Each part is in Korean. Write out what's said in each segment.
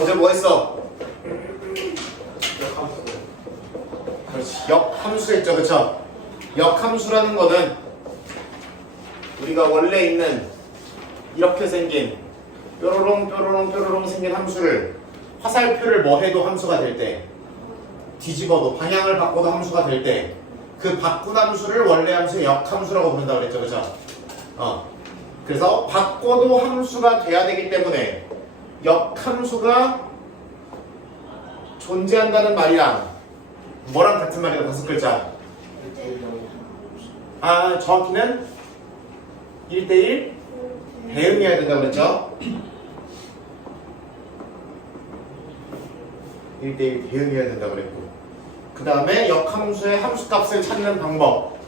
어제 뭐 했어? 역함수. 그렇지. 역함수 했죠, 그쵸? 역함수라는 거는 우리가 원래 있는 이렇게 생긴 뾰로롱 뾰로롱 뾰로롱 생긴 함수를 화살표를 뭐 해도 함수가 될 때, 뒤집어도 방향을 바꿔도 함수가 될 때, 그 바꾼 함수를 원래 함수의 역함수라고 부른다 그랬죠, 그죠? 그래서 바꿔도 함수가 돼야 되기 때문에 역함수가 존재한다는 말이랑 뭐랑 같은 말이다? 5글자. 정확히는 1대1 대응해야 된다고 그랬죠? 1대1 대응해야 된다고 그랬고, 그 다음에 역함수의 함수값을 찾는 방법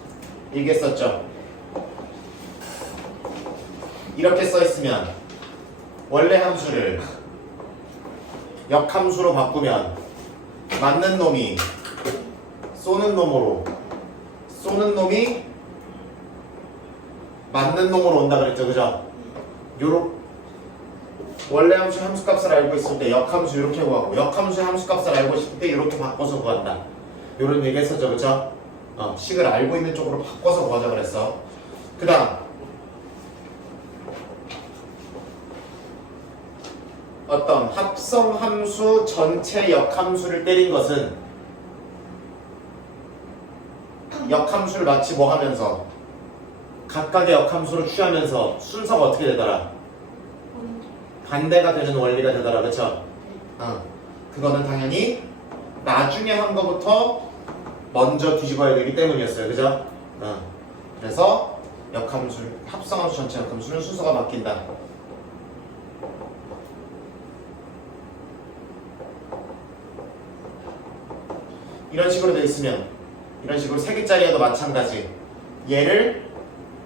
얘기했었죠. 이렇게 써있으면 원래 함수를 역함수로 바꾸면 맞는 놈이 쏘는 놈으로, 쏘는 놈이 맞는 놈으로 온다 그랬죠, 그죠? 원래 함수의 함수값을 알고 있을 때 역함수 이렇게 구하고, 역함수의 함수값을 알고 싶을 때 이렇게 바꿔서 구한다. 요런 얘기 했었죠, 그죠? 식을 알고 있는 쪽으로 바꿔서 구하자 그랬어. 그 다음 어떤 합성함수 전체 역함수를 때린 것은 역함수를 마치 뭐 하면서 각각의 역함수를 취하면서 순서가 어떻게 되더라? 반대가 되는 원리가 되더라, 그쵸? 그거는 당연히 나중에 한 거부터 먼저 뒤집어야 되기 때문이었어요, 그죠? 그래서 역함수, 합성함수 전체 역함수는 순서가 바뀐다. 이런 식으로 되어 있으면, 이런 식으로 3개짜리여도 마찬가지. 얘를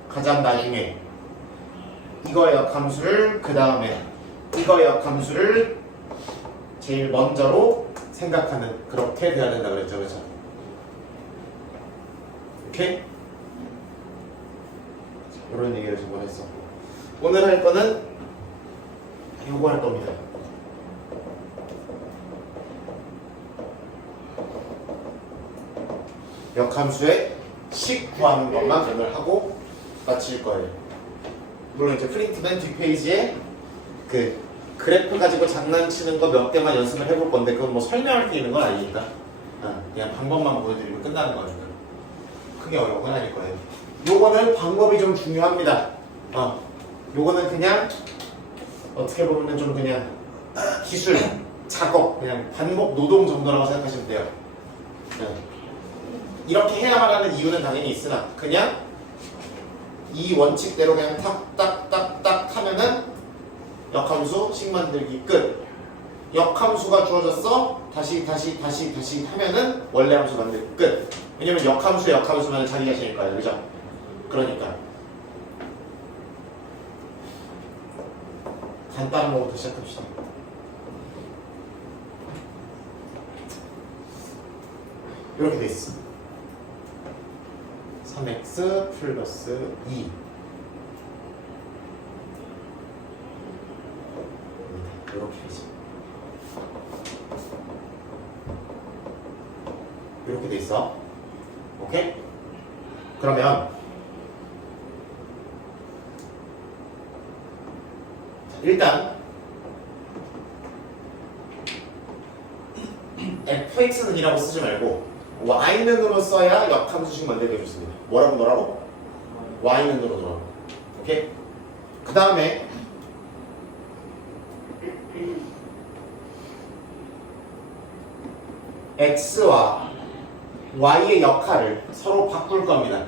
가장 나중에, 이거의 역함수를 그 다음에, 이거의 역함수를 제일 먼저로 생각하는, 그렇게 돼야 된다 그랬죠, 그죠? 오케이? 이런 얘기를 좀 했었고, 오늘 할 거는 요거 할 겁니다. 역함수의 식 구하는 것만 오늘 하고 마칠 거예요. 물론 이제 프린트 맨 뒷페이지에 그 그래프 가지고 장난치는 거 몇 개만 연습을 해볼 건데, 그건 뭐 설명할 게 있는 건 아니니까 그냥 방법만 보여드리고 끝나는 거니까 크게 어려운 건 아닐 거예요. 요거는 방법이 좀 중요합니다. 요거는 그냥 어떻게 보면 좀 그냥 기술, 작업, 그냥 반복 노동 정도라고 생각하시면 돼요. 이렇게 해야만 하는 이유는 당연히 있으나, 그냥 이 원칙대로 그냥 탁탁탁탁 하면은 역함수 식 만들기 끝. 역함수가 주어졌어, 다시 하면은 원래 함수 만들기 끝. 왜냐면 역함수의 역함수면 자기 자신일 거예요, 그죠? 그러니까 간단한 거부터 시작합시다. 이렇게 돼 있어. 3x 플러스 2 이렇게 되지. 이렇게 돼 있어. 오케이? 그러면 일단 fx는 이라고 쓰지 말고 y는으로 써야 역함수식 만들기 좋습니다. 뭐라고? y는으로 넣어. 오케이? 그 다음에 x와 y의 역할을 서로 바꿀 겁니다.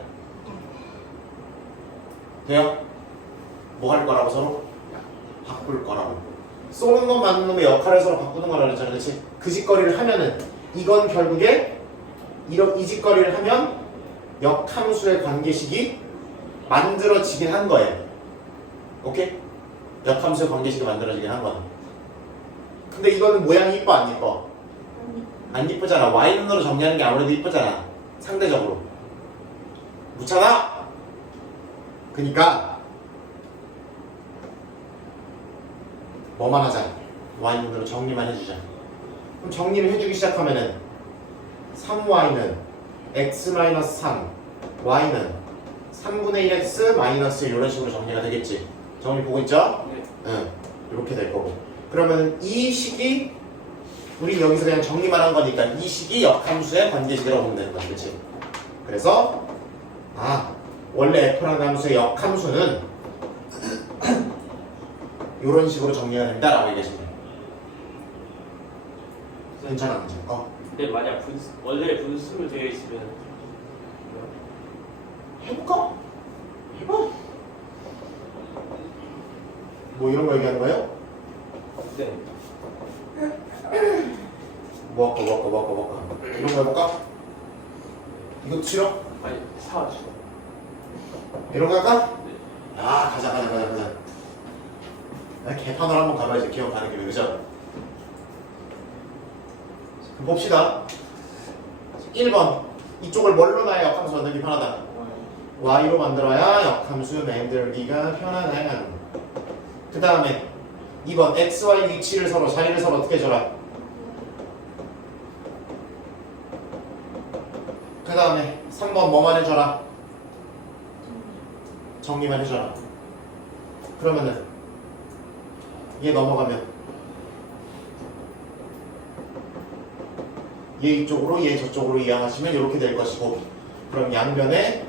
돼요? 뭐 할 거라고 서로? 바꿀 거라고. 쏘는 놈 맞는 놈의 역할을 서로 바꾸는 거라고 했잖아, 그치? 그 짓거리를 하면은 이건 결국에 이 짓거리를 하면 역함수의 관계식이 만들어지긴 한 거예요. 오케이? 역함수의 관계식이 만들어지긴 한 거야. 근데 이거는 모양이 이뻐 안 이뻐? 안 이쁘잖아. y는으로 정리하는 게 아무래도 이쁘잖아, 상대적으로. 묻잖아? 그니까 뭐만 하자. y는 그대로 정리만 해주자. 그럼 정리를 해주기 시작하면은 3y는 x-3, y는 3분의 1x 마이너스 이런 식으로 정리가 되겠지. 정리 보고 있죠? 네. 응, 이렇게 될 거고. 그러면 이 식이 우리 여기서 그냥 정리만 한 거니까 이 식이 역함수의 관계식이라고 보면 되는 거지, 그렇지? 그래서 원래 f라는 함수의 역함수는 이런 식으로 정리가 된다라고 얘기하시면 돼요. 괜찮아, 괜찮아. 근데 만약 원래 분수로 되어 있으면 해볼까? 해봐. 뭐 이런 거 얘기하는 거예요? 네. 뭐 할까? 이런 거 해볼까? 이것도 싫어? 아니 사죠. 이런 거 할까? 네. 가자. 개판으로 한번 가봐야지 기억하는 김에, 그죠? 그럼 봅시다. 1번 이쪽을 뭘로 놔야 역함수 만들기 편하다. y로 만들어야 역함수 만들기가 편하다. 그 다음에 2번 x, y 위치를 서로 자리를 서로 어떻게 줘라. 그 다음에 3번 뭐만 해줘라. 정리만 해줘라. 그러면은 얘 넘어가면 얘 이쪽으로 얘 저쪽으로 이항하시면 이렇게 될 것이고, 그럼 양변에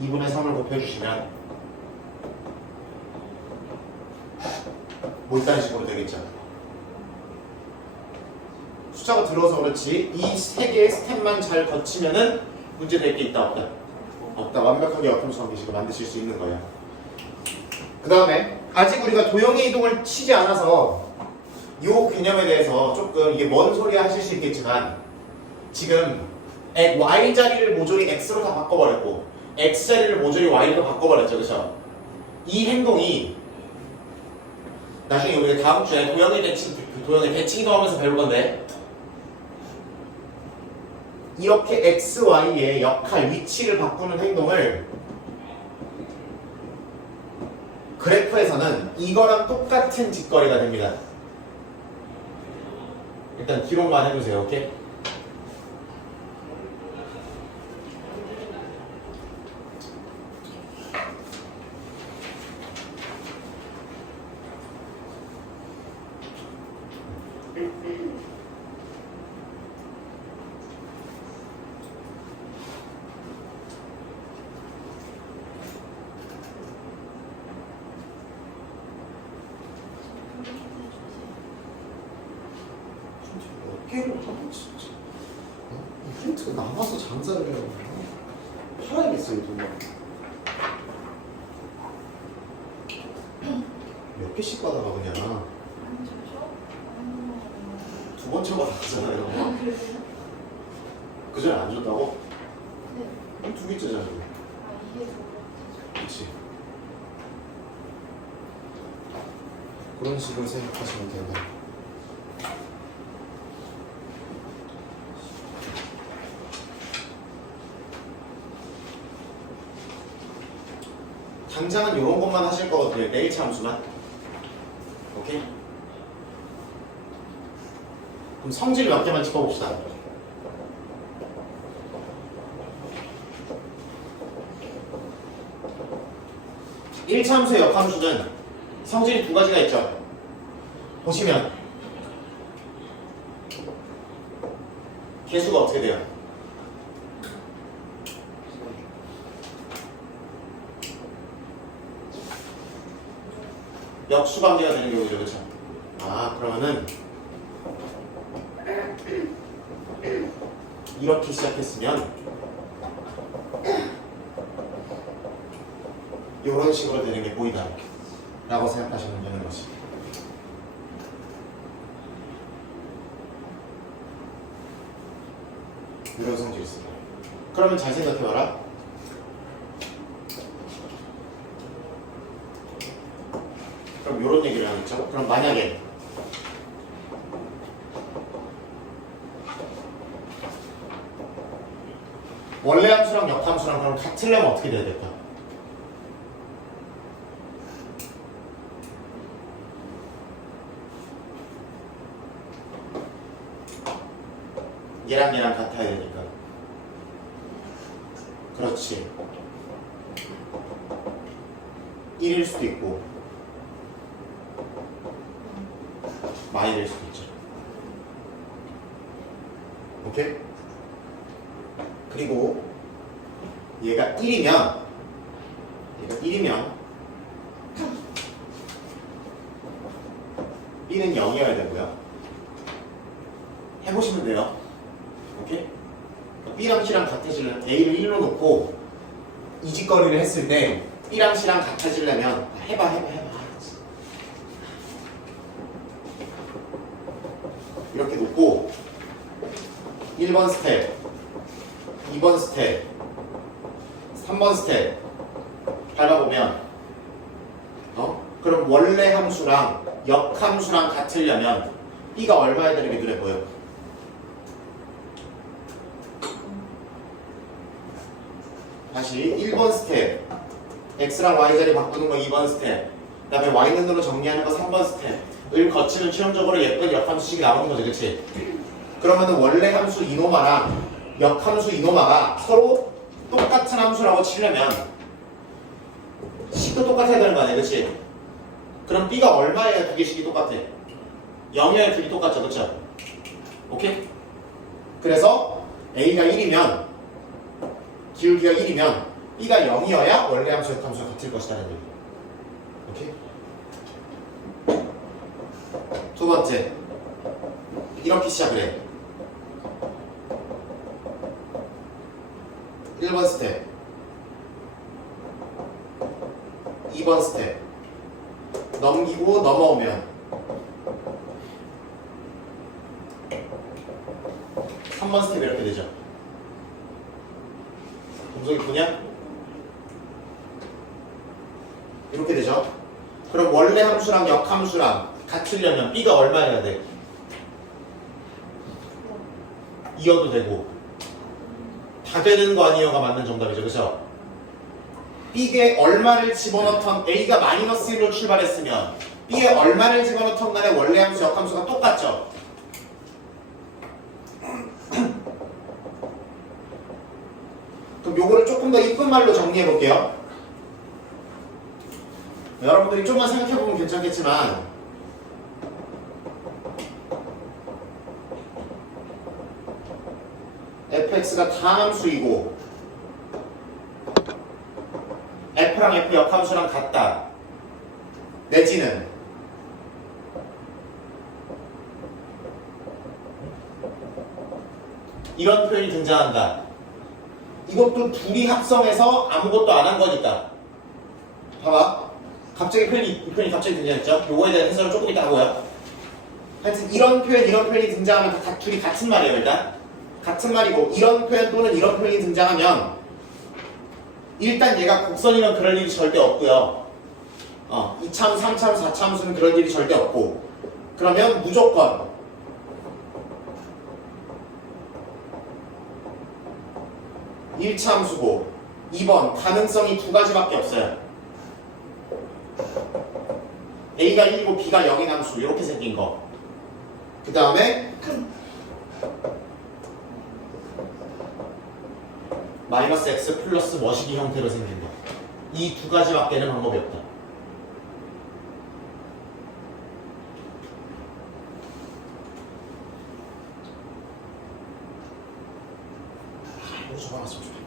2분의 3을 곱해주시면 뭐 이딴 식으로 되겠죠. 숫자가 들어서 그렇지 이 세 개의 스텝만 잘 거치면은 문제 될 게 있다 없다? 없다. 완벽하게 역함수 관계식을 만드실 수 있는 거예요. 그 다음에 아직 우리가 도형의 이동을 치지 않아서 이 개념에 대해서 조금 이게 뭔 소리야 하실 수 있겠지만, 지금 y 자리를 모조리 x로 다 바꿔버렸고 x 자리를 모조리 y로 바꿔버렸죠, 그렇죠? 이 행동이 나중에 우리가 다음 주에 도형의 대칭 이동하면서 배울 건데, 이렇게 x, y의 역할, 위치를 바꾸는 행동을 그래프에서는 이거랑 똑같은 짓거리가 됩니다. 일단 기록만 해주세요. 오케이? 깨로 하고 진짜 이 프린트가 남아서 장사를 해요. 팔아야겠어요, 돈. 몇 개씩 받아가 그냥. 두 번째 받았잖아요. 그 전에 안 줬다고? 네. 두 개째잖아. 이게 그렇지. 그런 식으로 생각하시면 된다. 당장은 이런 것만 하실 거거든요. H 함수만. 오케이? 그럼 성질 몇 개만 짚어봅시다. (1) 함수의 역함수는 성질이 두 가지가 있죠. 보시면 개수가 어떻게 돼요? 역수 관계가 되는 경우죠, 그렇죠? 그러면은 이렇게 시작했으면 이런 식으로 되는 게 보이다 라고 생각하시면 되는 것이. 이런 성질이 있습니다. 그러면 잘 생각해봐라. 그럼 이런 얘기를 하겠죠. 그럼 만약에 원래 함수랑 역함수랑 그럼 같으려면 어떻게 돼야 될까? 얘랑 같아야 되니까. 그렇지. 1일 수도 있고 마이너일 수도 있죠. 오케이? 그리고 얘가 1이면 1은 0이어야 되고요. 해보시면 돼요. 오케이? B랑 C랑 같아지려면 A를 1로 놓고 이직거리를 했을 때 B랑 C랑 같아지려면 해봐. 이렇게 놓고 1번 스텝, 2번 스텝, 3번 스텝 밟아보면 그럼 원래 함수랑 역함수랑 같으려면 B가 얼마야 되는 게 눈에 보여? 다시 1번 스텝 X랑 Y 자리 바꾸는 거 2번 스텝 그 다음에 Y는으로 정리하는 거 3번 스텝을 거치면 최종적으로 예쁜 역함수식이 나오는 거지, 그치? 그러면은 원래 함수 이노마랑 역함수 이노마가 서로 똑같은 함수라고 치려면 식도 똑같아야 되는 거 아니야, 그치? 그럼 B가 얼마여야 두 개씩이 똑같아? 0이어야 둘이 똑같죠, 그쵸? 오케이? 그래서 A가 1이면 기울기가 1이면 B가 0이어야 원래 함수 역함수가 같을 것이라는 얘기. 오케이? 두 번째 이렇게 시작을 해. 1번 스텝 2번 스텝 넘기고 넘어오면 3번 스텝 이렇게 되죠. 검색이 보냐? 이렇게 되죠. 그럼 원래 함수랑 역함수랑 같으려면 B가 얼마여야 돼? 2여도 되고 다 되는 거 아니에요가 맞는 정답이죠, 그죠? B에 얼마를 집어넣던 A가 마이너스 1로 출발했으면 B에 얼마를 집어넣던 간에 원래 함수 역함수가 똑같죠. 그럼 요거를 조금 더 이쁜 말로 정리해 볼게요. 여러분들이 좀만 생각해 보면 괜찮겠지만 fx가 다함수이고 f랑 f 역함수랑 같다. 내지는 이런 표현이 등장한다. 이것도 둘이 합성해서 아무것도 안 한 거니까. 봐봐. 갑자기 이 표현이 갑자기 등장했죠? 요거에 대한 해설을 조금 이따 하고요. 하여튼 이런 표현이 등장하면 다 둘이 같은 말이에요, 일단. 같은 말이고, 이런 표현 또는 이런 표현이 등장하면 일단 얘가 곡선이면 그럴 일이 절대 없고요. 2참, 3참, 4참수는 그럴 일이 절대 없고, 그러면 무조건 1참수고 2번 가능성이 두 가지밖에 없어요. A가 1이고 B가 0인 함수 이렇게 생긴 거. 그 다음에 마이너스 x 플러스 머시기 형태로 생긴 거. 이 두 가지밖에는 방법이 없다. 이거 적어놨으면 좋겠네.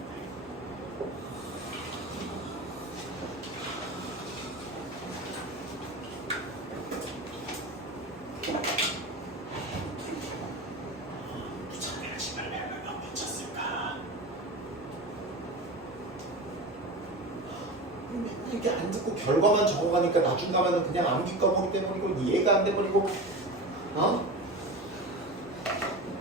이렇게 안 듣고 결과만 적어가니까 나중 가면은 그냥 암기 까먹기 때문이고 이해가 안 돼버리고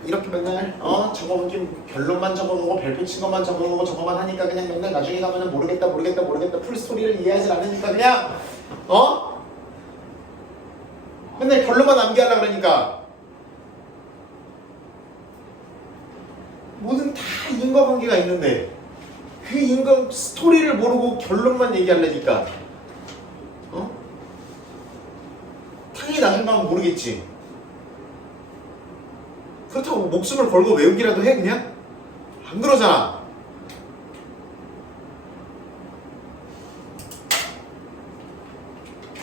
이렇게 맨날 적어보기 결론만 적어보고 별표 친 것만 적어보고 저거만 하니까 그냥 맨날 나중에 가면은 모르겠다 풀스토리를 이해하지 않으니까 그냥 맨날 결론만 암기하려고 그러니까 뭐든 다 인과관계가 있는데 그 인간 스토리를 모르고 결론만 얘기하려니까 당연히 나중 가면 모르겠지. 그렇다고 목숨을 걸고 외우기라도 해 그냥? 안 그러잖아.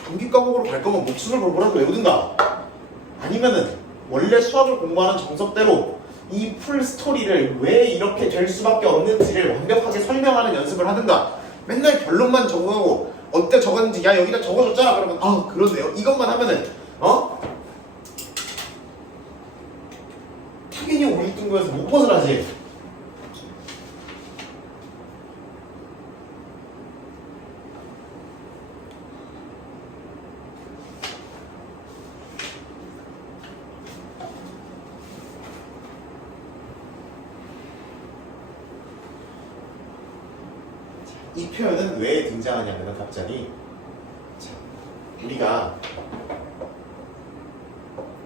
암기 과목으로 갈 거면 목숨을 걸고라도 외우든가 아니면은 원래 수학을 공부하는 정석대로 이 풀 스토리를 왜 이렇게 될 수밖에 없는지를 완벽하게 설명하는 연습을 하든가 맨날 결론만 적어가고 어때 적었는지 야 여기다 적어줬잖아 그러면 아 그러네요 이것만 하면은 당연히 오일등급에서 못 벗어나지. 이 표현은 왜 등장하냐면 갑자기 자, 우리가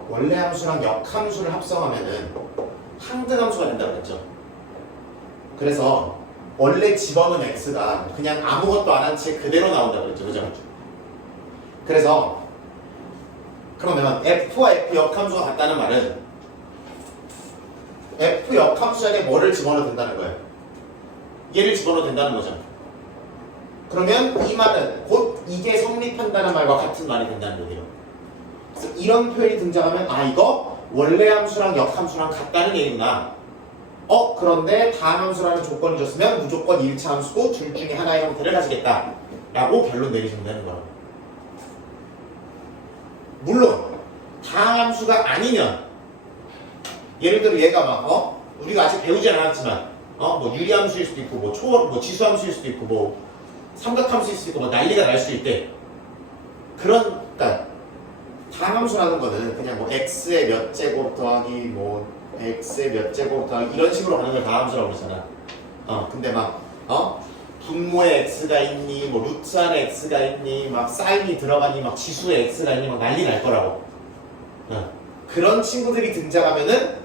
원래 함수랑 역함수를 합성하면은 항등함수가 된다고 했죠. 그래서 원래 집어넣은 x가 그냥 아무것도 안 한 채 그대로 나온다고 했죠. 그죠? 그래서 그러면 f와 f 역함수가 같다는 말은 f 역함수 안에 뭐를 집어넣어도 된다는 거예요. 얘를 집어넣어도 된다는 거죠. 그러면 이 말은 곧 이게 성립한다는 말과 같은 말이 된다는 얘기예요. 그래서 이런 표현이 등장하면 아 이거 원래 함수랑 역함수랑 같다는 얘기구나. 그런데 다음 함수라는 조건이 줬으면 무조건 1차 함수고 둘 중에 하나의 형태를 가지겠다 라고 결론 내리시면 되는 거예요. 물론 다음 함수가 아니면 예를 들어 얘가 막 우리가 아직 배우진 않았지만 뭐 유리함수일 수도 있고 뭐 지수함수일 수도 있고 뭐 삼각함수일 수도 있고 뭐 난리가 날 수 있대. 그러니까 다함수라는 거는 그냥 뭐 x의 몇 제곱 더하기 뭐 x의 몇 제곱 더하기 이런 식으로 하는 걸 다함수라고 그러잖아. 근데 막 분모에 x가 있니 뭐 루트 안에 x가 있니 막 사인이 들어가니 막 지수에 x가 있니 막 난리 날 거라고. 그런 친구들이 등장하면은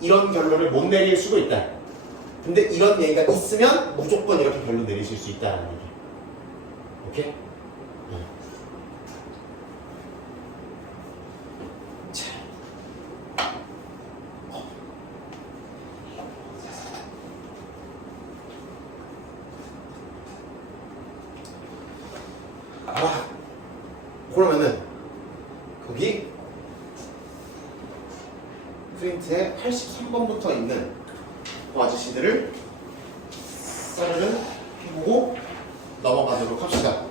이런 결론을 못 내릴 수도 있다. 근데 이런 얘기가 있으면 무조건 이렇게 결론 내리실 수 있다는 얘기. 오케이? 자. 그러면은 거기 프린트에 83번부터 있는 그 아저씨들을 썰을 해보고 넘어가도록 합시다.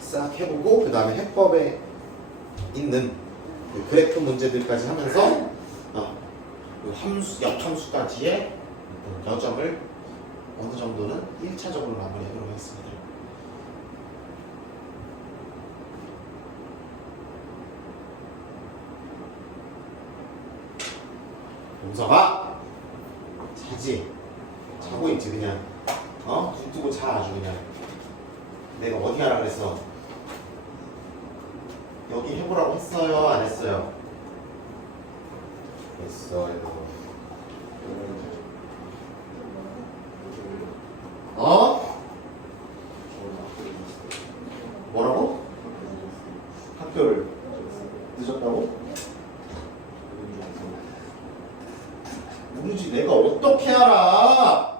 싹 해보고 그 다음에 해법에 있는 그 그래프 문제들까지 하면서 그 함수, 역함수까지의 여점을 어느 정도는 1차적으로 마무리하도록 하겠습니다. 용서가 자지 자고 있지 그냥 눈 뜨고 자 아주 그냥 내가 어디 하라 그랬어 여기 해보라고 했어요 안 했어요? 했어요. 뭐라고? 학교를 늦었다고? 모르지 내가 어떻게 알아?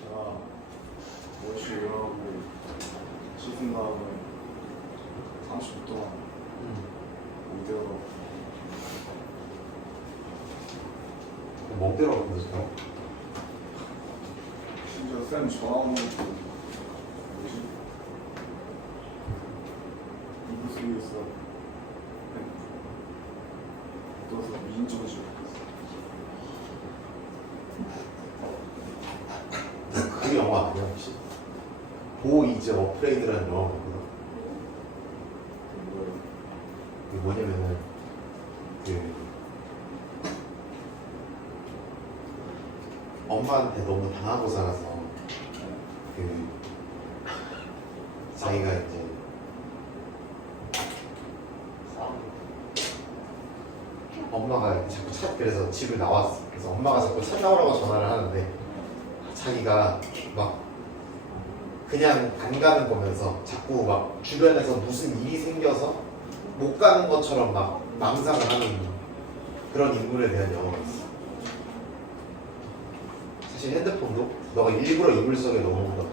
제가 월시 일어나고 씻은 다음에 30분 동안 못 멍때려 갖고 있어. 심지어 쌤 전화 오는 것도 뭐지? 이불 속에 있어 떠서 미인적으로 지고 그 영화 아니야 혹시? 보이즈 어프레이드라는 영화가 있거든. 그게 뭐냐면은 그 엄마한테 너무 당하고 살아서 그 자기가 이제 엄마가 자꾸 그래서 집을 나왔어. 그래서 엄마가 자꾸 찾아오라고 전화를 하는데 자기가 막 그냥 안 가는 거면서 자꾸 막 주변에서 무슨 일이 생겨서 못 가는 것처럼 막 망상을 하는 그런 인물에 대한 영화가 있어. 사실 핸드폰도 너가 일부러 이불 속에 넣어놓은 거야.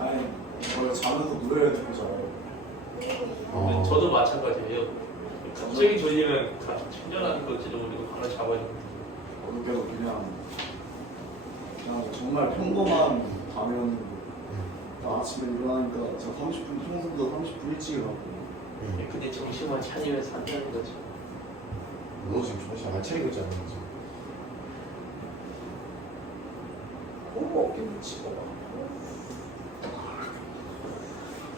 아니 저희가 자면서 노래를 듣고 자요. 어. 저도 마찬가지예요. 갑자기 졸리면 충전하는 걸지도 모르고 바로 잡아야 돼요. 어저께도 그냥 정말 평범한 밤이었는데 아침에 일어나니까 제가 30분 평소보다 30분 일찍 일어났고 근데 정신만 차리면서 한다는 거죠. 너 지금 정신 안 차리고 있잖아 지금. 코 어깨 묻히고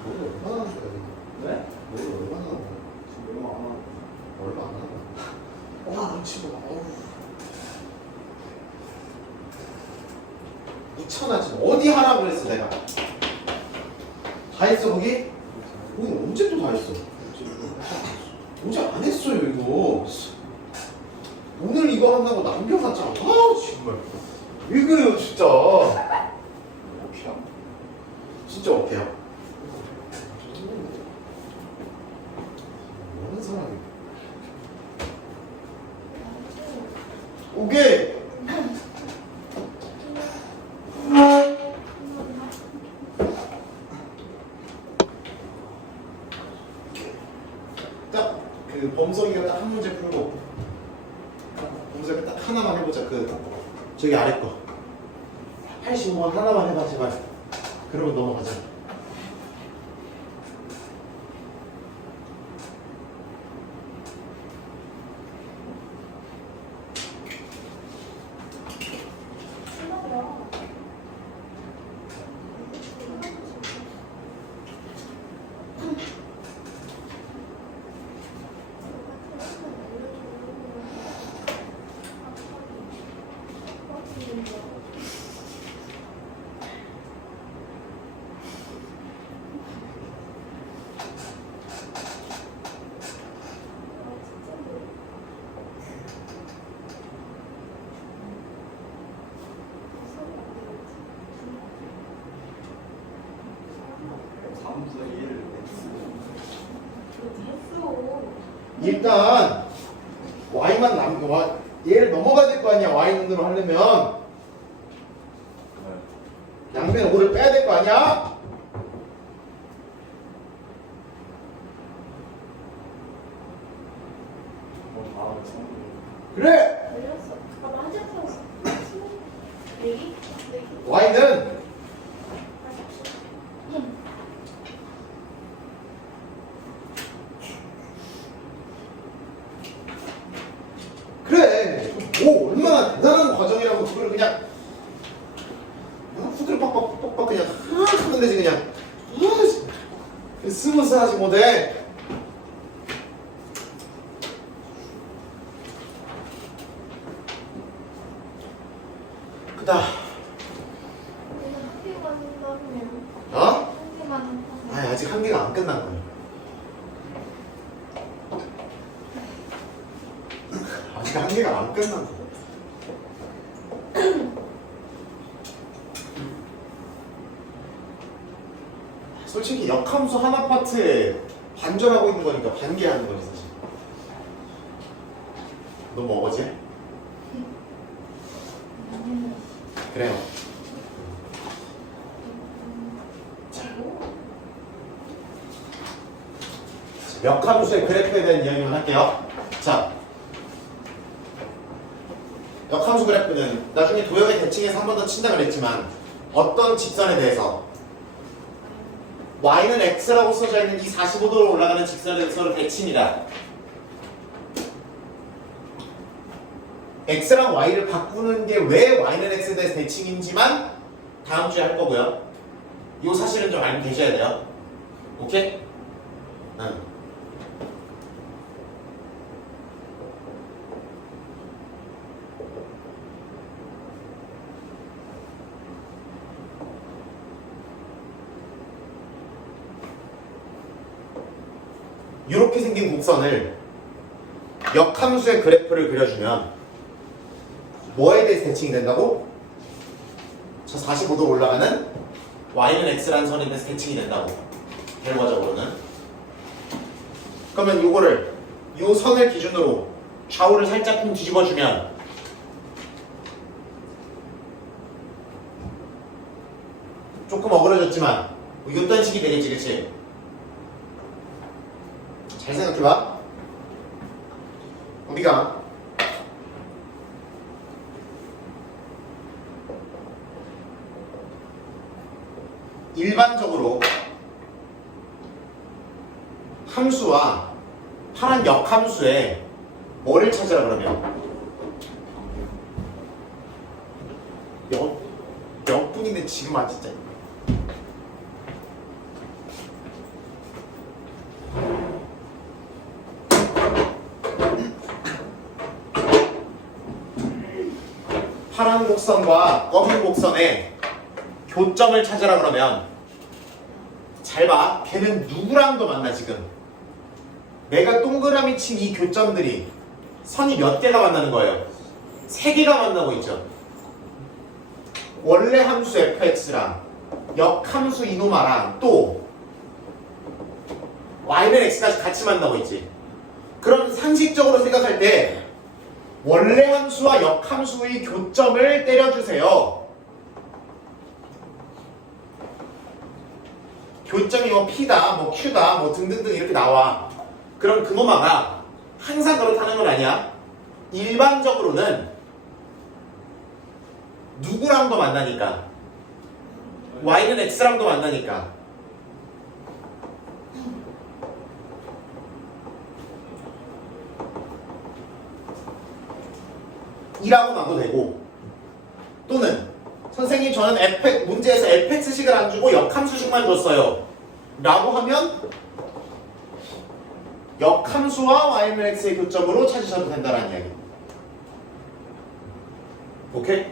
뭘 얼마나 하는 거야 지금? 네? 뭘 얼마나 하는 거야? 지금 얼마 안 하고 얼마 안 하는 거야? 묻히고 미쳐나 지금 어디 하라 그랬어 내가. 다 했어 거기? 거기 언제 또 다 했어? 어제 안 했어요 이거. 오늘 이거 한다고 남겨놨잖아. 아 정말 왜 그래요 진짜. 오케이 진짜 어때요? 뭐하는 사람이? 오케이. 딱 그 범석이가 딱 한 문제 풀고 범석이가 딱 하나만 해보자. 그 저기 아래 거 85번 하나만 해봐 제발. 그러고 넘어가자. 다음부터 이해를 일단 Y만 얘를 넘어가야 될 거 아니야. Y 눈으로 하려면 양변 5를 빼야 될 거 아니야. 그래. 걸렸어. 잠깐만 한자 풀었어. 내기? 내기? Y는 그래. 뭐 얼마나 대단한 과정이라고 그걸 그냥 후들 빡빡 그냥 하면 되지 그냥. 스무스하지 못해. 그다. 한 개만 한다면. 어? 한 개만 한다면. 아 아직 한 개가 안 끝난 거야. 아직 한 개가 안 끝난 거야. 솔직히 역함수 하나 파트에 반전하고 있는 거니까 반개하는 거지 사실. 너 뭐지? 그래요. 역함수의 그래프에 대한 이야기만 할게요. 자, 역함수 그래프는 나중에 도형의 대칭에서 한 번 더 친다 그랬지만 어떤 직선에 대해서 y는 x라고 써져 있는 이 45도로 올라가는 직선에 서로 대칭이다. x랑 y를 바꾸는 게 왜 y는 x에 대해서 대칭인지만 다음 주에 할 거고요. 이 사실은 좀 알고 계셔야 돼요. 오케이? 응. 이렇게 생긴 곡선을 역함수의 그래프를 그려주면 뭐에 대해서 대칭이 된다고? 저 45도 올라가는 y는 x라는 선에 대해서 대칭이 된다고. 결과적으로는. 그러면 요거를 요 선을 기준으로 좌우를 살짝 좀 뒤집어주면 조금 어그러졌지만 뭐 이딴 식이 되겠지, 그치? 잘 생각해봐. 우리가 일반적으로 함수와 파란 역함수에 뭐를 찾으라 그러면 몇 분인데 지금 아 진짜 파란 곡선과 검은 곡선의 교점을 찾으라 그러면 잘 봐. 걔는 누구랑도 만나 지금. 내가 동그라미 친 이 교점들이 선이 몇 개가 만나는 거예요? 3개가 만나고 있죠. 원래 함수 fx랑 역함수 이노마랑 또 y는 x까지 같이 만나고 있지. 그럼 상식적으로 생각할 때 원래 함수와 역함수의 교점을 때려주세요. 교점이 뭐 P다, 뭐 Q다, 뭐 등등등 이렇게 나와. 그럼 그놈아가 항상 그렇다는 건 아니야. 일반적으로는 누구랑도 만나니까 y는 x랑도 만나니까 이라고 놔도 되고 또는 선생님 저는 문제에서 fx식을 안 주고 역함수식만 줬어요 라고 하면 역함수와 y는 x의 교점으로 찾으셔도 된다는 이야기. 오케이?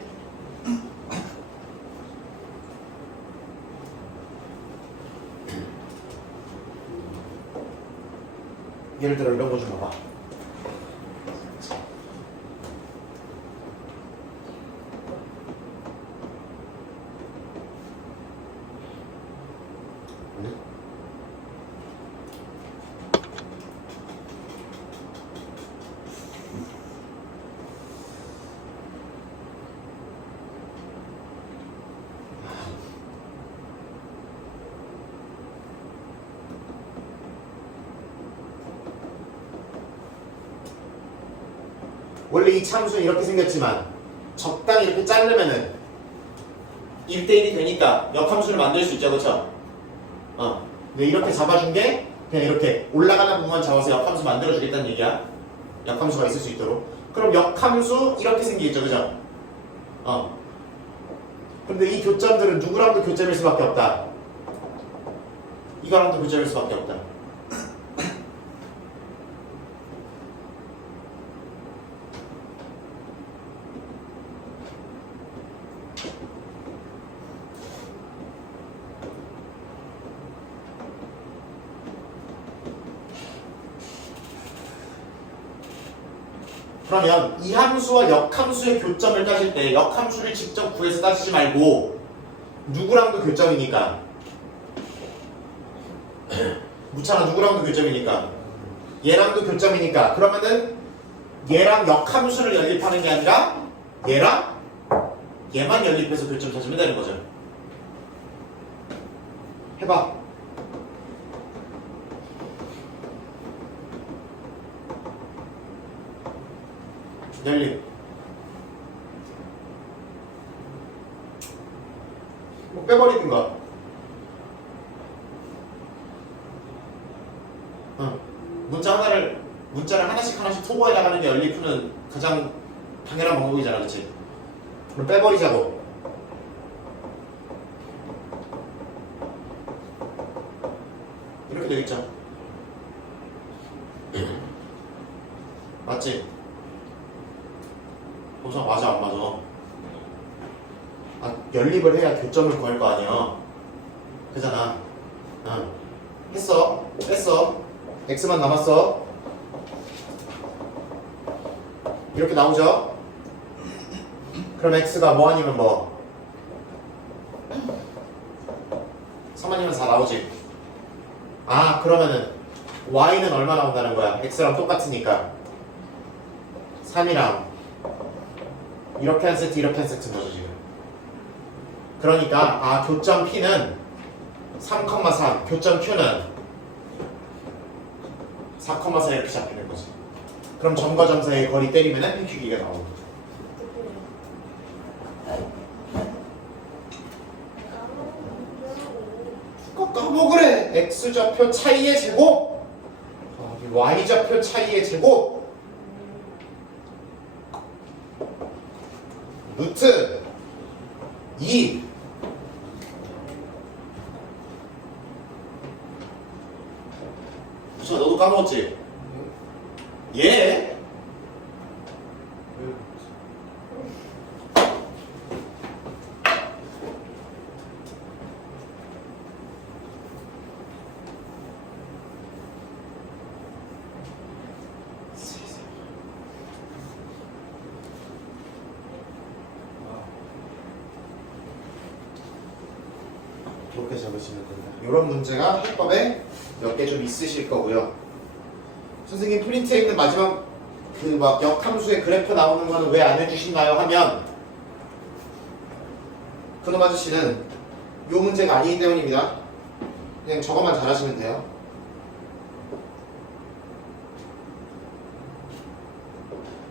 예를 들어 이런 거 좀 봐봐. 원래 이 참수는 이렇게 생겼지만 적당히 이렇게 자르면은 1대1이 되니까 역함수를 만들 수 있죠, 그쵸? 근데 이렇게 잡아준 게 그냥 이렇게 올라가는 부분만 잡아서 역함수 만들어주겠다는 얘기야. 역함수가 있을 수 있도록. 그럼 역함수 이렇게 생기겠죠, 그죠? 근데 이 교점들은 누구랑도 교점일 수밖에 없다. 이거랑도 교점일 수밖에 없다. 그러면 이 함수와 역함수의 교점을 따질 때 역함수를 직접 구해서 따지지 말고 누구랑도 교점이니까 묻잖아. 누구랑도 교점이니까 얘랑도 교점이니까 그러면은 얘랑 역함수를 연립하는 게 아니라 얘랑 얘만 연립해서 교점 찾으면 되는 거죠. 해봐. 연립. 뭐 빼버리든가. 문자를 하나씩 소거해 나가는 게 연립 푸는 가장 당연한 방법이잖아, 그렇지? 그럼 빼버리자고. 이렇게 되겠죠. 맞지? 우선 맞아 안 맞아? 연립을 해야 교점을 구할 거 아니야. 그잖아. 했어. 뺐어. x만 남았어. 이렇게 나오죠? 그럼 x가 뭐 아니면 뭐? 3아니면 4 나오지? 아 그러면은 y는 얼마 나온다는 거야? x랑 똑같으니까 3이랑 이렇게 한 세트 이렇게 한 세트인 거죠 지금. 그러니까 아 교점 p는 3,3 교점 q는 4,4 이렇게 잡히는 거지. 그럼 점과 점 사이의 거리 때리면은 PQ기가 나오는 거죠. 까먹으래. x좌표 차이의 제곱 y좌표 차이의 제곱 루트 2 그쵸 너도 까먹었지? 예? 이렇게 적으시면 됩니다. 이런 문제가 해법에 몇 개 좀 있으실 거고요. 선생님 프린트에 있는 마지막 그 막 역함수의 그래프 나오는 거는 왜 안 해주시나요? 하면 그놈 아저씨는 이 문제가 아니기 때문입니다. 그냥 저것만 잘하시면 돼요.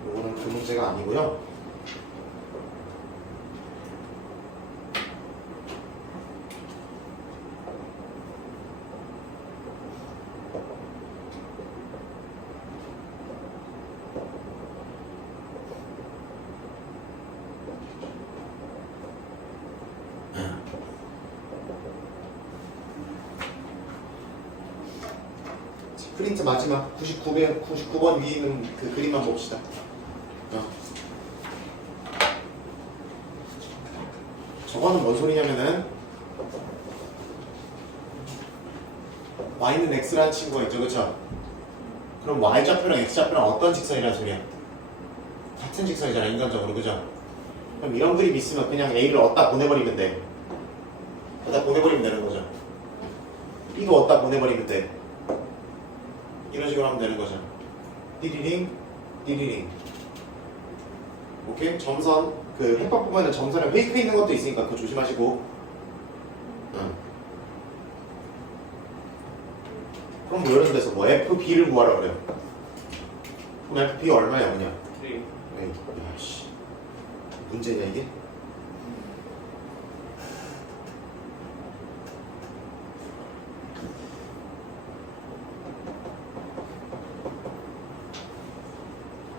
이거는 그 문제가 아니고요. 프린트 마지막 99번 위에 있는 그 그림만 봅시다. 저거는 뭔 소리냐면은 y는 x라는 친구가 있죠, 그쵸? 그럼 y좌표랑 x좌표랑 어떤 직선이라는 소리야? 같은 직선이잖아, 인간적으로, 그죠? 그럼 이런 그림 있으면 그냥 a를 어디다 보내버리면 돼. 어디다 보내버리면 되는 거죠. b도 어디다 보내버리면 돼. 이런 식으로 하면 되는 거죠. 띠리링, 띠리링. 오케이? 점선, 그 해법 보면은 점선에 웨이크 있는 것도 있으니까 그거 조심하시고. 그럼 뭐 이런 데서 뭐 FB를 구하라 그래요. 그럼 FB 얼마야, 그냥? 네. 에이, 야, 씨. 문제냐, 이게?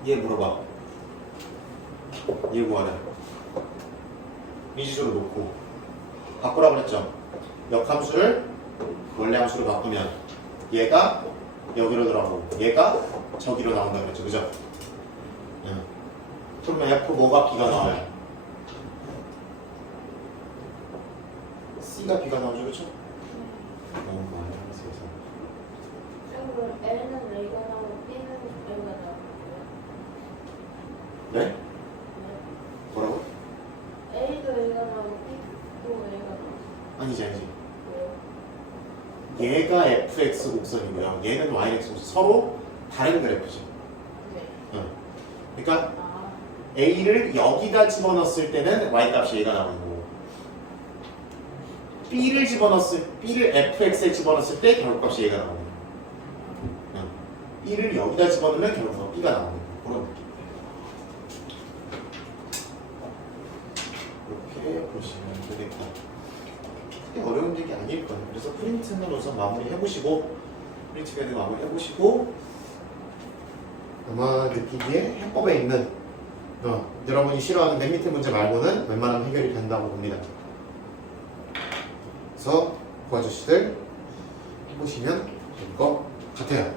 얘 물어봐. 얘 구하래. 미지수로 놓고 바꾸라고 그랬죠. 역함수를 원래 함수로 바꾸면 얘가 여기로 들어가고 얘가 저기로 나온다 그랬죠, 그죠? 그러면 F 뭐가 B가 나와요? C가 B가 나오죠, 그죠? 너무 많이 하면서 그럼 L은 A가 나오고 B는 A가 나오고. 네? 뭐라고? A도 A가 나오고 B도 A가 나오고. 아니지, 아니지. 왜요? 얘가 fx 곡선이고요. 얘는 yx 곡선. 서로 다른 그래프죠. 네. 그러니까 아, a를 여기다 집어넣었을 때는 y 값이 얘가 나오는 거고, b를 fx에 집어넣었을 때 결국값이 얘가 나오는 거고, b를 여기다 집어넣으면 결국 b가 나오는 거고, 그런 느낌. 이렇게 보시면 되겠다. 크게 어려운 얘기 아닐 거예요. 그래서 프린트는 우선 마무리 해보시고, 프린트 배드 마무리 해보시고, 아마 느끼기에 해법에 있는 여러분이 싫어하는 맨 밑에 문제 말고는 웬만하면 해결이 된다고 봅니다. 그래서 그 아저씨들 해보시면 될 것 같아요.